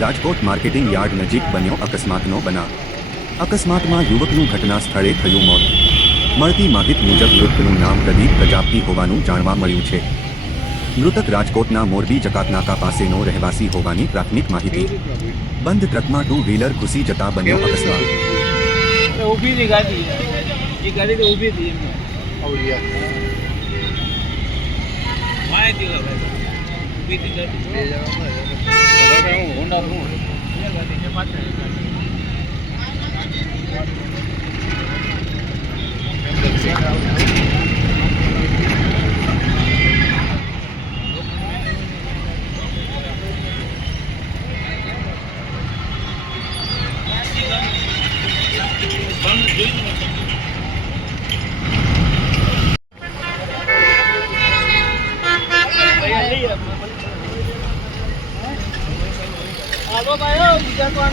Rajkot marketing yard નજીક બન્યો અકસ્માતનો બનાવ। અકસ્માતમાં યુવકનું ઘટના સ્થળે થયું મોત। મળતી માહિતી મુજબ મૃતકનું નામ પ્રદીપ પ્રજાપતિ હોવાનું જાણવા મળ્યું છે। મૃતક રાજકોટના મોરબી જકાતનાકા પાસેનો રહેવાસી હોવાની પ્રાથમિક માહિતી। બંધ ટ્રકમાં ટુ વ્હીલર ઘૂસી જતા બન્યો અકસ્માત। ઊભી હતી ગાડી, એ ગાડી તો ઊભી હતી એમને માહિતી ઊભી હતી ગાડી હોન્ડા ગાડી છે પાછળ હાલો ભાઈ બીજા તો આમ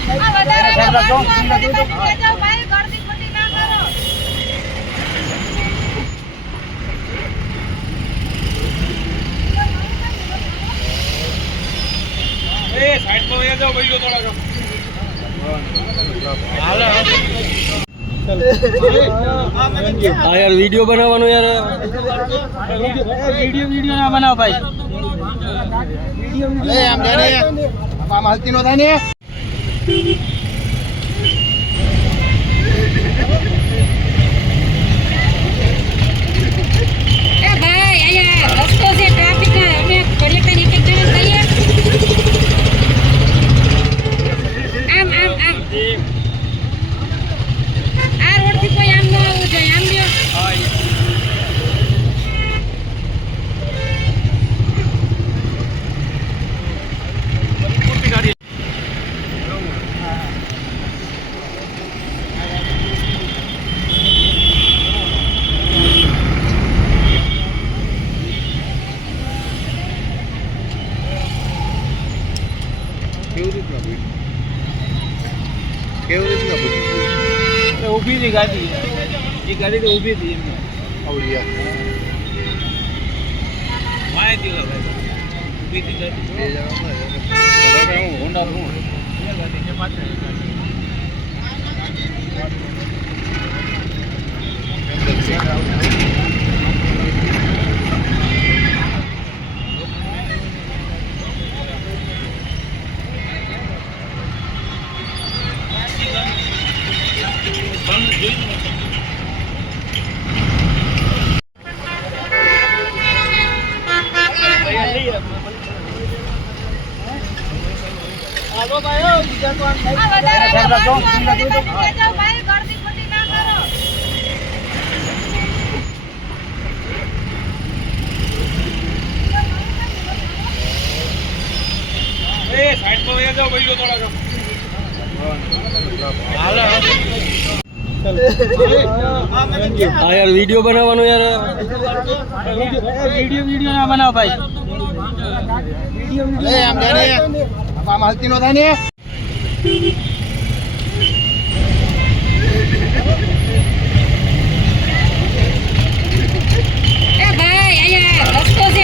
એ સાઈડ પર એ જાઓ ભાઈઓ થોડા હાલે हाँ यार वीडियो बनावानो यार वीडियो ना बनाओ भाई ए आम जाने आम हलती नो थाने ए भाई आया रस्तो से ट्रैफिक है हमें कलेक्टर एक एक जगह चाहिए आम आम आम आ रोड થી કોઈ આમ ન આવવું જોઈએ આમ લ્યો કેવું રીતના પૂછ્યું ઊભી હતી ગાડી, એ ગાડી તો ઊભી હતી એમને આવડિયા માહિતી ઊભી હતી ગાડી હોન્ડા ગાડી છે પાછળ હાલો ભાઈ બીજા તો આમ એ સાઈડ પર એ જાઓ ભાઈઓ થોડા હાલે हाँ यार वीडियो बनावानो यार वीडियो ना बनाओ भाई ए आम जाने आम हलती नो थाने ए भाई आया रस्तो से